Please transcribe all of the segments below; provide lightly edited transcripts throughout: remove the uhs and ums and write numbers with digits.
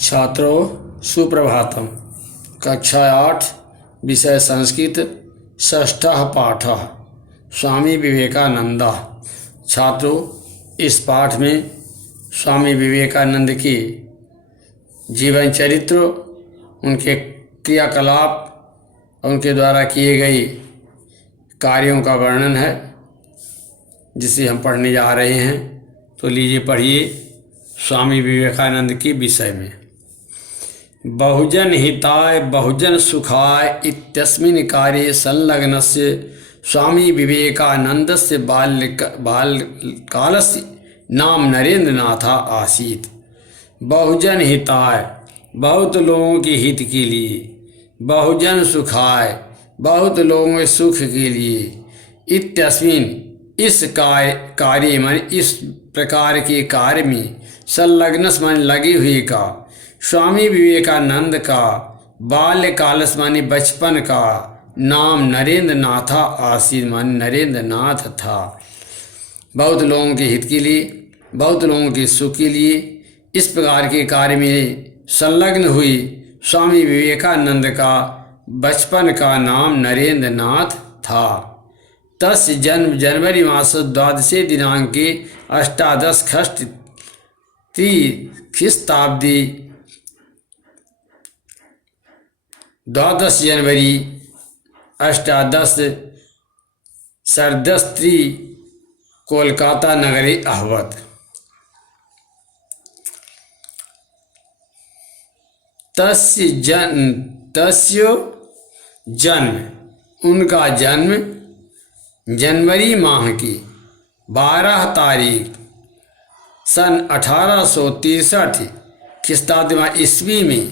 छात्रों सुप्रभातम। कक्षा 8 विषय संस्कृत षष्ठः पाठः स्वामी विवेकानंद। छात्रों, इस पाठ में स्वामी विवेकानंद की जीवन चरित्र, उनके क्रियाकलाप, उनके द्वारा किए गए कार्यों का वर्णन है, जिसे हम पढ़ने जा रहे हैं। तो लीजिए पढ़िए स्वामी विवेकानंद के विषय में। बहुजन हिताय बहुजन सुखाय इत्यस्मिन् कार्ये संलग्नस्य स्वामी विवेकानन्दस्य बाल्यकालस्य नाम नरेंद्रनाथ आसीत्। बहुजन हिताय, बहुत लोगों के हित के लिए, बहुजन सुखाय, बहुत लोगों के सुख के लिए, इत्यस्मिन्, इस कार्य मन इस प्रकार के कार्य में, संलग्नस मन लगे हुए का, स्वामी विवेकानंद का बाल्यकालस माने बचपन का नाम नरेंद्रनाथ आसीत् माने नरेंद्रनाथ था। बहुत लोगों के हित के लिए, बहुत लोगों के सुख के लिए इस प्रकार के कार्य में संलग्न हुई स्वामी विवेकानंद का बचपन का नाम नरेंद्रनाथ था। तस्य जन्म जनवरी मास 12 दिनांके 18 खष्ट ख्रीस्ताब्दी 12 जनवरी 18 सरदस्त्री कोलकाता नगरे अभवत्। तस्य जन्म, उनका जन्म जनवरी माह की 12 तारीख सन 1863 ख्रीस्ताब्दी ईस्वी में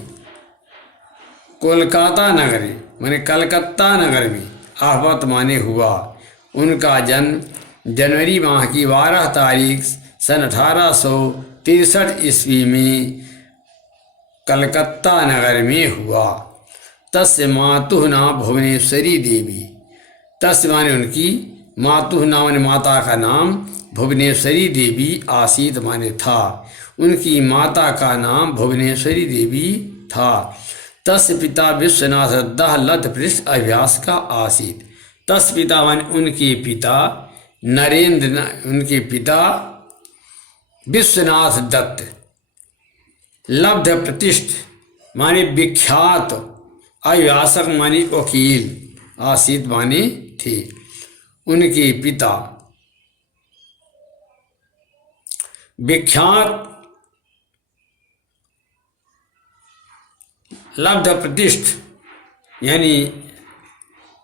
कोलकाता नगर माने कलकत्ता नगर में अभवत माने हुआ। उनका जन्म जनवरी माह की 12 तारीख सन 1863 ईस्वी में कलकत्ता नगर में हुआ। तस्य मातुः नाम भुवनेश्वरी देवी। तस्य माने उनकी, मातुः नाम माने माता का नाम, भुवनेश्वरी देवी आसीत माने था, उनकी माता का नाम भुवनेश्वरी देवी था। तस्य पिता विश्वनाथ दत्त लब्ध पृष्ठ अभ्यास का आसीत। तस्य पिता माने उनके पिता उनके पिता विश्वनाथ दत्त लब्ध प्रतिष्ठ माने विख्यात, अभिभाषक माने वकील, आसीत माने थे। उनके पिता विख्यात लब्ध प्रतिष्ठ यानी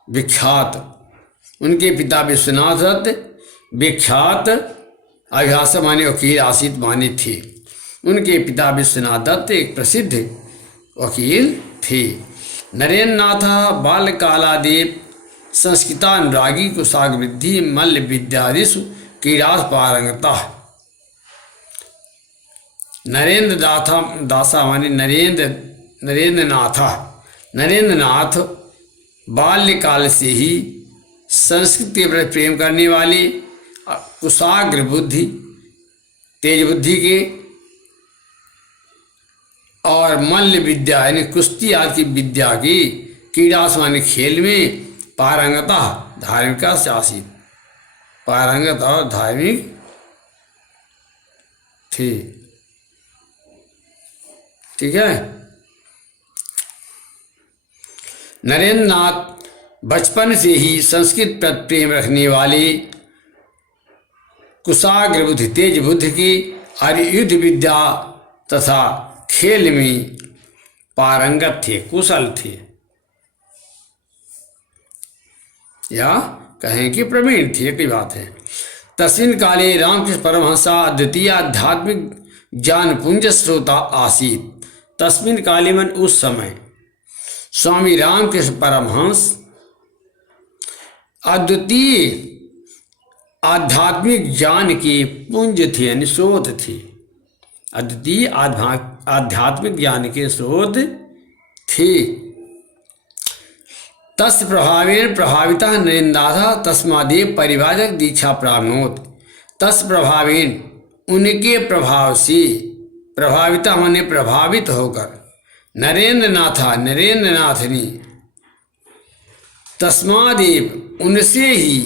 विख्यात, उनके पिता विश्वनाथ दत्त विख्यात, अभिभाषक माने वकील, आसीत माने थे। उनके पिता विश्वनाथ दत्त एक प्रसिद्ध वकील थे। नरेंद्रनाथ बाल्यकालादेव संस्कृतानुरागी कुशाग्रवृद्धि मल्ल विद्यादिषु क्रीडासु पारंगतः। नरेंद्रनाथ बाल्यकाल से ही संस्कृत के प्रति प्रेम करने वाले, कुशाग्र बुद्धि, तेज बुद्धि के, और मल्ल विद्या यानी कुश्ती आदि की विद्या की, क्रीड़ा माने खेल में, पारंगता धार्मिका से आसीत, पारंगत और धार्मिक थे। ठीक है। नरेंद्रनाथ बचपन से ही संस्कृत पर प्रेम रखने वाले, कुशाग्र बुद्धि, तेज बुद्धि की, और युद्ध विद्या तथा खेल में पारंगत थे, कुशल थे, या कहें कि प्रवीण थे, की बात है। तस्मिन् काले रामकृष्ण परमहंस अद्वितीय आध्यात्मिक ज्ञान पुंज श्रोता आसीत। तस्मिन् काले मन उस समय स्वामी रामकृष्ण परमहंस अद्वितीय आध्यात्मिक ज्ञान के पुंज थे यानी स्रोत थे। अद्वितीय आध्यात्मिक ज्ञान के स्रोत थे। तस्य प्रभावेन प्रभावितः नरेंद्रनाथ तस्मादेव परिवारक दीक्षा प्राप्नोत। तस्य प्रभावेन, उनके प्रभाव से, प्रभाविता माने प्रभावित होकर, नरेंद्र नाथा नरेंद्र नाथनी, तस्मादेव उनसे ही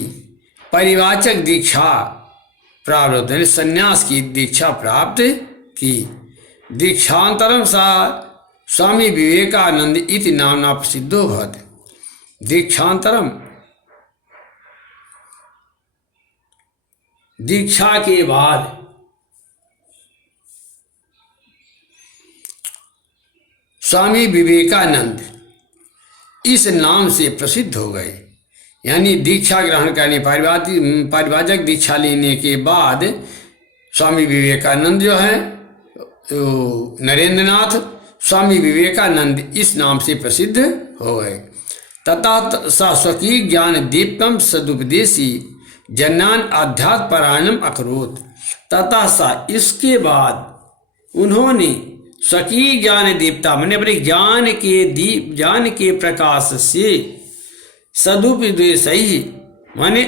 परिवाचक दीक्षा प्राप्त, यानी संन्यास की दीक्षा प्राप्त की। दीक्षांतरम सा स्वामी विवेकानंद इति नामना प्रसिद्धो भवति। दीक्षांतरम, दीक्षा के बाद स्वामी विवेकानंद इस नाम से प्रसिद्ध हो गए। यानी दीक्षा ग्रहण करने, पारिभाषिक दीक्षा लेने के बाद स्वामी विवेकानंद जो है, नरेंद्रनाथ स्वामी विवेकानंद इस नाम से प्रसिद्ध हो गए। तथा स स्वकीय ज्ञान दीप्तम सदुपदेशी जन्नान अध्यात्म परायणम अकरोत। तथा सा इसके बाद उन्होंने स्वकीय ज्ञान दीप्ता मैंने अपने ज्ञान के दीप, ज्ञान के प्रकाश से सदुपदेश ही माने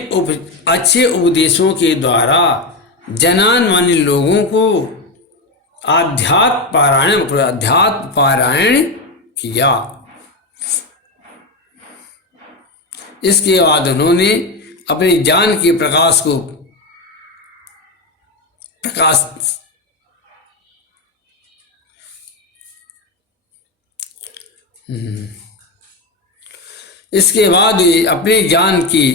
अच्छे उपदेशों के द्वारा जनान माने लोगों को अध्यात्म पारायण किया। इसके बाद उन्होंने अपने ज्ञान के प्रकाश को इसके बाद वे अपने ज्ञान की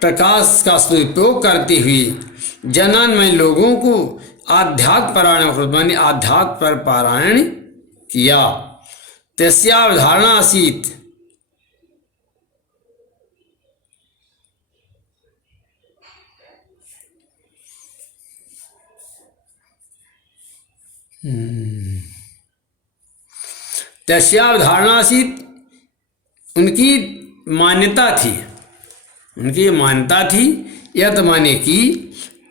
प्रकाश का सदुपयोग करते हुए जनान में लोगों को आध्यात्म पारायण माने आध्यात्म पर पारायण किया। तस्यावधारणा आसीत, तस्यावधारणा आसीत, उनकी मान्यता थी, उनकी मान्यता थी। यत माने कि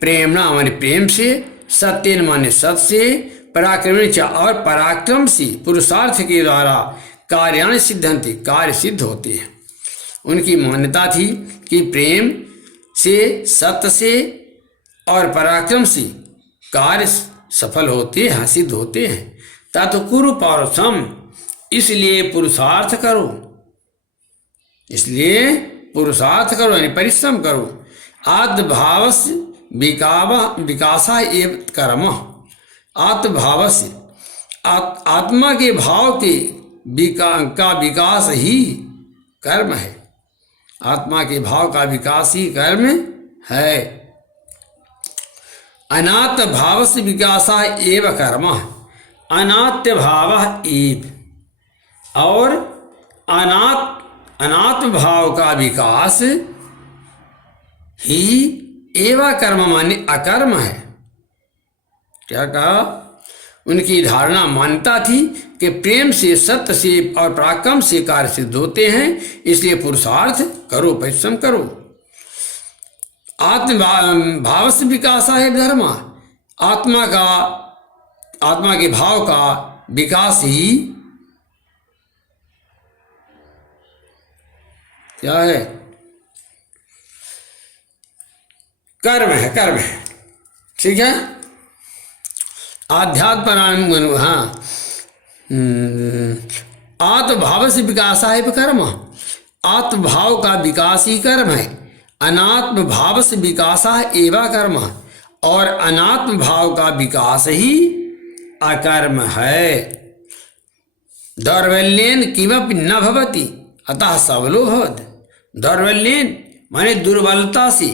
प्रेमणा माने प्रेम से, सत्यन माने सत्य से, पराक्रमण च और पराक्रम से, पुरुषार्थ के द्वारा कार्याण सिद्धंति कार्य सिद्ध होते हैं। उनकी मान्यता थी कि प्रेम से, सत्य से और पराक्रम से कार्य सफल होते हैं, सिद्ध होते हैं। तत् कुरु पौरुषम, इसलिए पुरुषार्थ करो, इसलिए पुरुषार्थ करो यानी परिश्रम करो। आत्मभावस्य विकासा एव कर्म, आत्मभावस्य आत्मा के भाव के का विकास ही कर्म है। आत्मा के भाव का विकास ही कर्म है। अनात्म भावस्य विकासा एव कर्म, अनात्म भाव एव, और अनात्म भाव का विकास ही एवं कर्म माने अकर्म है। क्या कहा? उनकी धारणा मान्यता थी कि प्रेम से, सत्य से और पराक्रम से कार्य सिद्ध होते हैं, इसलिए पुरुषार्थ करो, परिश्रम करो। आत्म भाव से विकास है धर्म, आत्मा के भाव का विकास ही क्या है? कर्म है, कर्म है। ठीक है। आध्यात्म परायण, हाँ, आत्मभाव से विकास है कर्म, आत्मभाव का विकास ही कर्म है। अनात्म भाव से विकास एवं कर्म, और अनात्म भाव का विकास ही अकर्म है। दौर्बल्येन किमपि न भवति अतः सबलो भवति। दौर्बल्येन माने दुर्बलता से,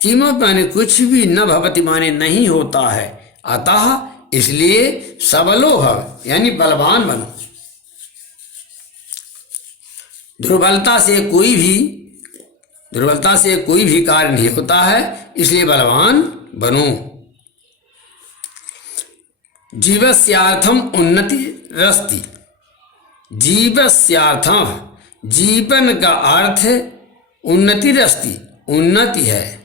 किमपि माने कुछ भी, न भवति माने नहीं होता है, अतः इसलिए सबलो भव यानी बलवान बनो। दुर्बलता से कोई भी कार्य नहीं होता है, इसलिए बलवान बनो। जीवस्यार्थम उन्नति रस्ति, जीवस्यार्थम जीवन का अर्थ उन्नति रस्ति, उन्नति है।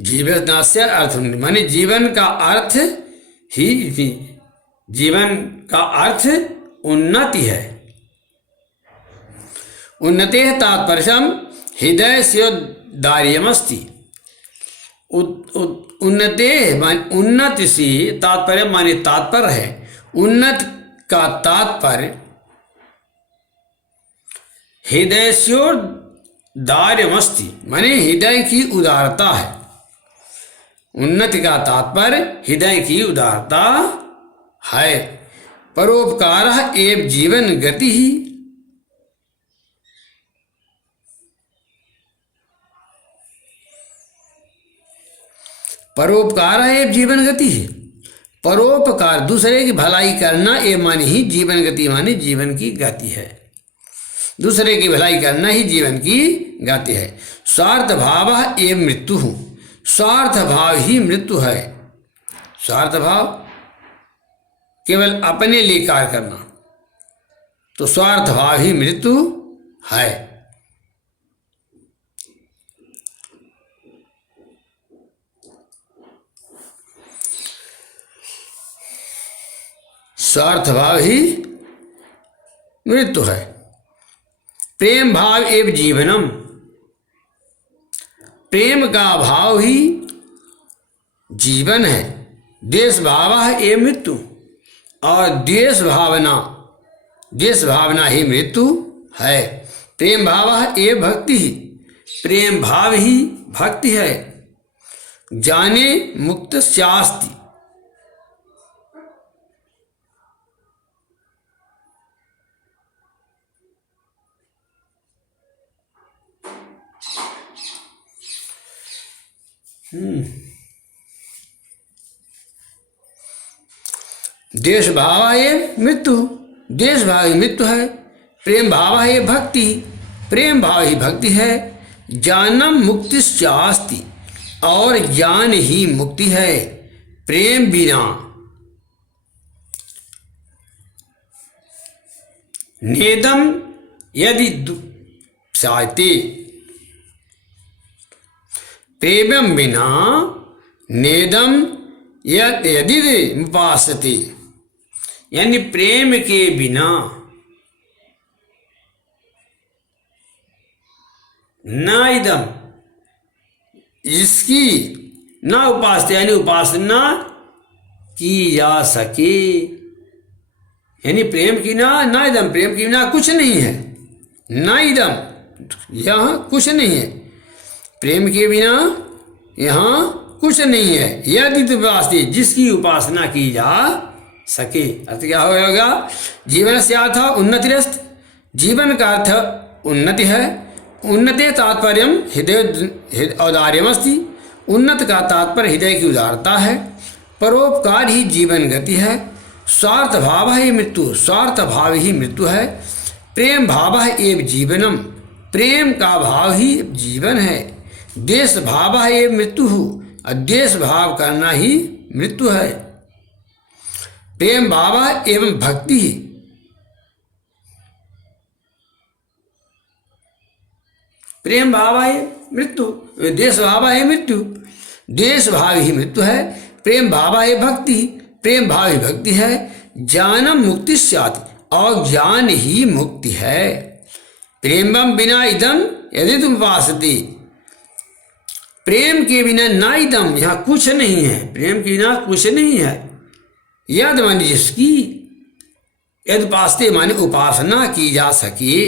जीवनास्य अर्थ माने जीवन का अर्थ ही, जीवन का अर्थ उन्नति है। उन्नते तात्पर्यम हृदय से दार्यमस्ति। उन्नते उन्नति से तात्पर्य माने तात्पर्य है, उन्नत का तात्पर्य हृदयस्योर दार्यमस्ति माने हृदय की उदारता है। उन्नति का तात्पर्य हृदय की उदारता है। परोपकार एवं जीवन गति ही। परोपकार एवं जीवन गति है। परोपकार दूसरे की भलाई करना ये माने ही जीवन गति माने जीवन की गति है। दूसरे की भलाई करना ही जीवन की गति है। स्वार्थ भाव एवं मृत्यु। स्वार्थ भाव ही मृत्यु है। स्वार्थ भाव केवल अपने लिए कार्य करना, तो स्वार्थ भाव ही मृत्यु है। स्वार्थ भाव ही मृत्यु है। प्रेम भाव एवं जीवनम। प्रेम का भाव ही जीवन है। द्वेष भाव एवं मृत्यु, और द्वेष भावना ही मृत्यु है। प्रेम भाव एवं भक्ति ही। प्रेम भाव ही भक्ति है। जाने मुक्त शास्ति। द्वेष भाव है मृत्यु, द्वेष भाव ही मृत्यु है। प्रेम भाव है भक्ति, प्रेम भाव ही भक्ति है। ज्ञानम मुक्ति शास्ति, और ज्ञान ही मुक्ति है। प्रेम बिना नेदम यदि सायते। प्रेम बिना नेदम यदि उपासते, यानी प्रेम के बिना न इदम, इसकी न उपासते यानी उपासना की जा सके। यानी प्रेम की ना इदम, प्रेम की बिना कुछ नहीं है। न इदम यहाँ कुछ नहीं है, प्रेम के बिना यहाँ कुछ नहीं है। यदि उपासते, जिसकी उपासना की जा सके। अर्थ क्या होगा? जीवन से अर्थ उन्नतिरस्त, जीवन का अर्थ उन्नति है। उन्नते तात्पर्य हृदय औदार्यमस्ति। उन्नत का तात्पर्य हृदय की उदारता है। परोपकार ही जीवन गति है। स्वार्थ भाव ही मृत्यु, स्वार्थ भाव ही मृत्यु है। प्रेम भाव एवं जीवनम, प्रेम का भाव ही जीवन है। द्वेष भाव एवं मृत्यु, अद्वेष भाव करना ही मृत्यु है। प्रेम भाव एवं भक्ति, प्रेम भाव है मृत्यु, द्वेष भाव है मृत्यु। द्वेष भाव ही मृत्यु है। प्रेम भाव है भक्ति, प्रेम भाव ही भक्ति है। ज्ञानम मुक्ति स्यात्, और ज्ञान ही मुक्ति है। प्रेमम बिना इदम यदि तुम उपासते, प्रेम के बिना ना इदम, यहाँ कुछ नहीं है। प्रेम के बिना कुछ नहीं है। यद माने जिसकी, यद उपासते माने उपासना की जा सके।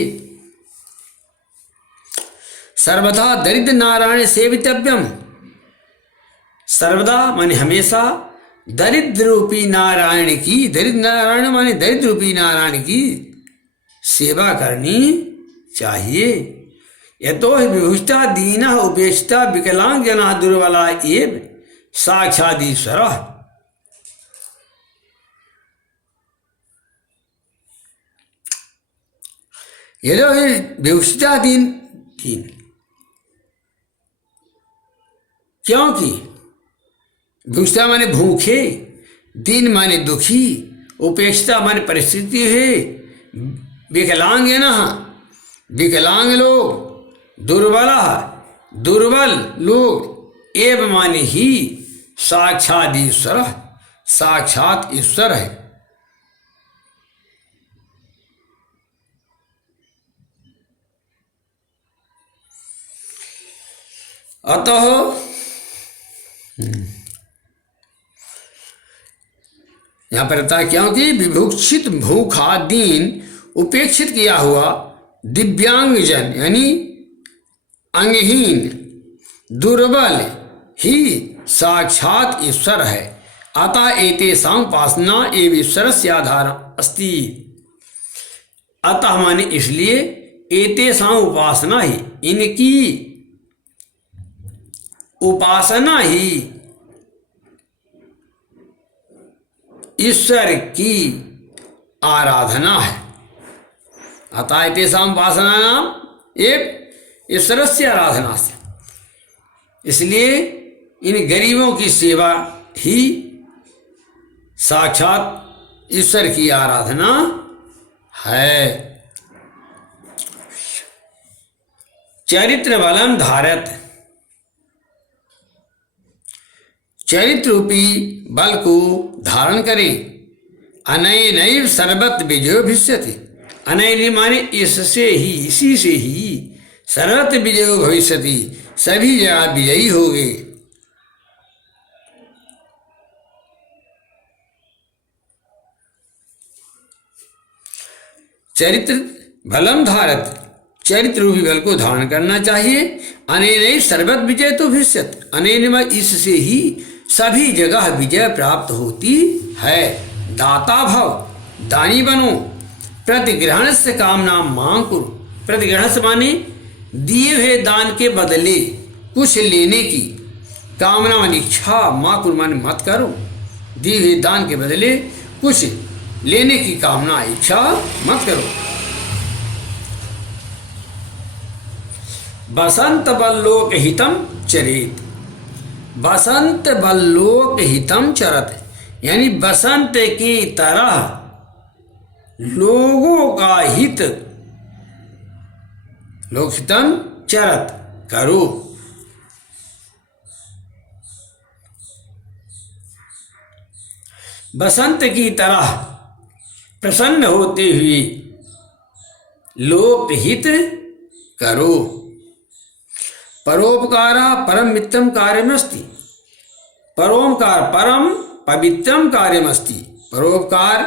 सर्वथा दरिद्र नारायण सेवितव्यम। सर्वदा माने हमेशा दरिद्र रूपी नारायण की, दरिद्र नारायण माने दरिद्र रूपी नारायण की सेवा करनी चाहिए। यतो विभुष्टा दीना उपेक्षिता विकलांग जना दुर्बला एव साक्षादीश्वर। यतो विभुष्टा दीन, क्योंकि विभुष्टा माने भूखे, दीन माने दुखी, उपेक्षिता माने परिस्थिति है, विकलांग है ना, विकलांग लोग, दुर्बला दुर्बल लोग, एव माने ही साक्षात ईश्वर, साक्षात ईश्वर है। अतः यहाँ पर रहता है, क्योंकि विभुक्षित, भूखा, दीन, उपेक्षित किया हुआ दिव्यांगजन यानी अंगहीन, दुर्बल ही साक्षात ईश्वर है। अतः एतेषां उपासना एव ईश्वरस्य आधारम् अस्ति। अतः माने इसलिए, एतेषां उपासना ही, इनकी उपासना ही ईश्वर की आराधना है। अतः एतेषां उपासना नाम एव ईश्वरस्य आराधना से, इसलिए इन गरीबों की सेवा ही साक्षात ईश्वर की आराधना है। चरित्र बलम धारत, चरित्र रूपी बल को धारण करें। अनैनैव सर्वत्र विजयो भविष्यति। अनैन माने इससे ही, इसी से ही सर्वत्र विजयो भविष्यति, सभी जगह विजयी होगे। चरित्र बलम धारत, चरित्र रूपी बल को धारण करना चाहिए। अनेन सर्वत्र विजय तो भविष्यत, अनेन में इससे ही सभी जगह विजय प्राप्त होती है। दाता भव, दानी बनो। प्रतिग्रहण से कामना मांग करो। प्रतिग्रहण से माने दिए हुए दान के बदले कुछ लेने की कामना मानी इच्छा, मां कुल माने मत करो। दिए हुए दान के बदले कुछ लेने की कामना, इच्छा मत करो। बसंत बल्लोक हितम चरित, बसंत बल्लोक हितम चरत, यानी बसंत की तरह लोगों का हित, लोकहितम चरत करो। बसंत की तरह प्रसन्न होते हुए लोकहित करो। परोपकारा परम मित्रम कार्यमस्ति, परोपकार परम पवित्रम कार्यमस्ति। परोपकार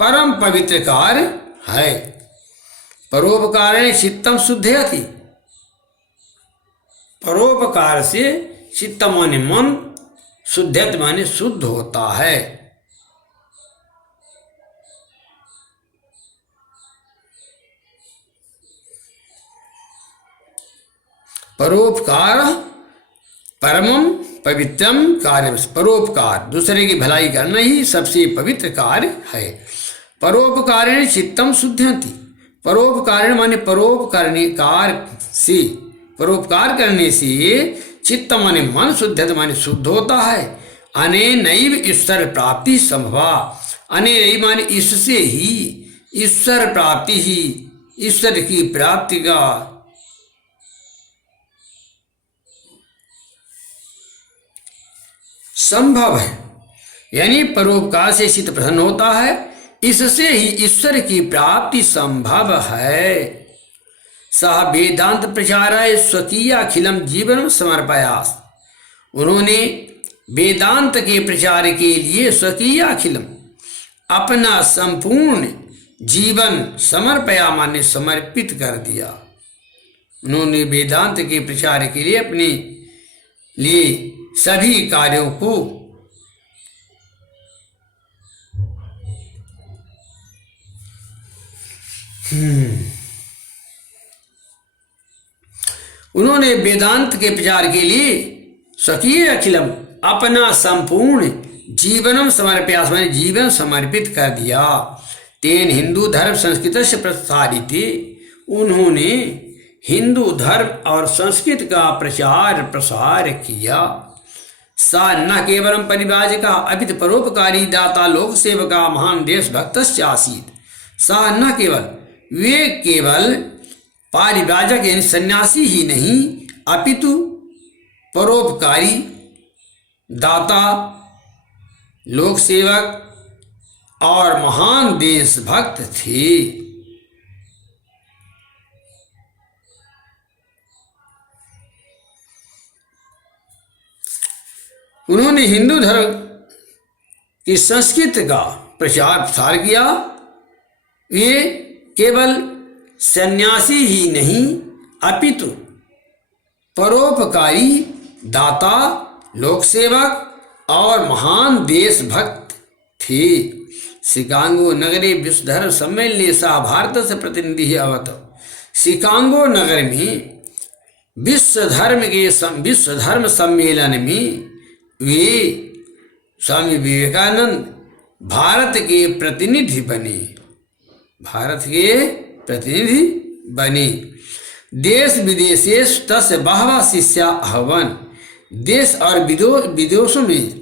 परम पवित्र कार्य है। परोपकार चित्तम शुद्धयति, परोपकार से चित्त माने मन, शुद्धत माने शुद्ध होता है। परोपकार परमम पवित्रम कार्य, परोपकार दूसरे की भलाई करना ही सबसे पवित्र कार्य है। परोपकारेण चित्तम शुद्धयति, परोपकारेण माने परोपकार से, परोपकार करने से चित्त माने मन, शुद्धत माने शुद्ध होता है। अनेनैव ईश्वर प्राप्ति संभवा, अनेनैव माने इससे ही ईश्वर प्राप्ति ही, ईश्वर की प्राप्ति का संभव है। यानी परोपकार से चित्त प्रसन्न होता है, इससे ही ईश्वर की प्राप्ति संभव है। सह वेदांत प्रचाराय स्वकीय अखिलम जीवन समर्पयास, उन्होंने वेदांत के प्रचार के लिए स्वकीय अखिलम अपना संपूर्ण जीवन समर्पया माने समर्पित कर दिया। उन्होंने वेदांत के प्रचार के लिए अपने लिए सभी कार्यों को उन्होंने वेदांत के प्रचार के लिए स्वकीय अखिलम अपना संपूर्ण जीवनम समर्पयास माने जीवन समर्पित कर दिया। तेन हिंदू धर्म संस्कृत से प्रसारित, उन्होंने हिंदू धर्म और संस्कृत का प्रचार प्रसार किया। सा न केवलम परिवाजका अपित परोपकारी दाता लोक सेवका महान देशभक्त आसीत। सा न केवल, वे केवल पारिव्राजक यानी सन्यासी ही नहीं, अपितु परोपकारी दाता, लोक सेवक और महान देशभक्त थे। उन्होंने हिंदू धर्म की संस्कृति का प्रचार प्रसार किया। वे केवल सन्यासी ही नहीं अपितु परोपकारी, दाता, लोकसेवक और महान देशभक्त थे। शिकागो नगरे विश्व धर्म सम्मेलने सा भारत से प्रतिनिधि अवत। शिकागो नगर में विश्व धर्म सम्मेलन में वे स्वामी विवेकानंद भारत के प्रतिनिधि बने। भारत के प्रतिनिधि बने। देश विदेशेश तस्य बहवः शिष्या आह्वान। देश और विदेशों में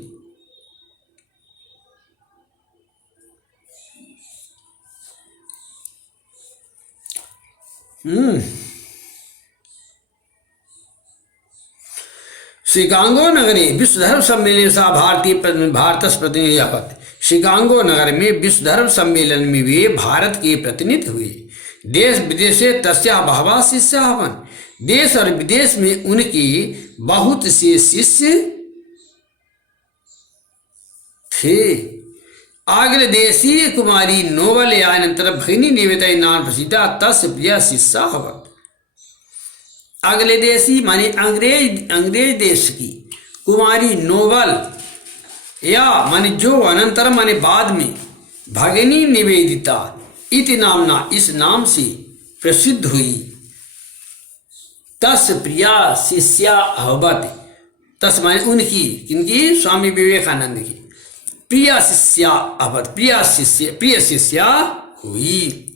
शिकागो नगरे विश्व धर्म सम्मेलन सा भारत प्रतिनिधि अभवत्। शिकागो नगर में विश्व धर्म सम्मेलन में वे भारत के प्रतिनिधि हुए। देश विदेशे तस्या बहवः शिष्या आह्वान। देश और विदेश में उनके बहुत से शिष्य थे। अग्र देशीय कुमारी नोबल यानंतर भगिनी निवेदिता नाम प्रसिद्धा तस्य प्रिय शिष्या अभवत्। अगले देशी माने अंग्रेज देश की कुमारी नोबल या माने जो अनंतर माने बाद में भगिनी निवेदिता इति नामना इस नाम से प्रसिद्ध हुई। तस् प्रिया शिष्या अभवत्। तस् माने उनकी किनकी स्वामी विवेकानंद की प्रिय शिष्या अभवत्। प्रिय शिष्या हुई।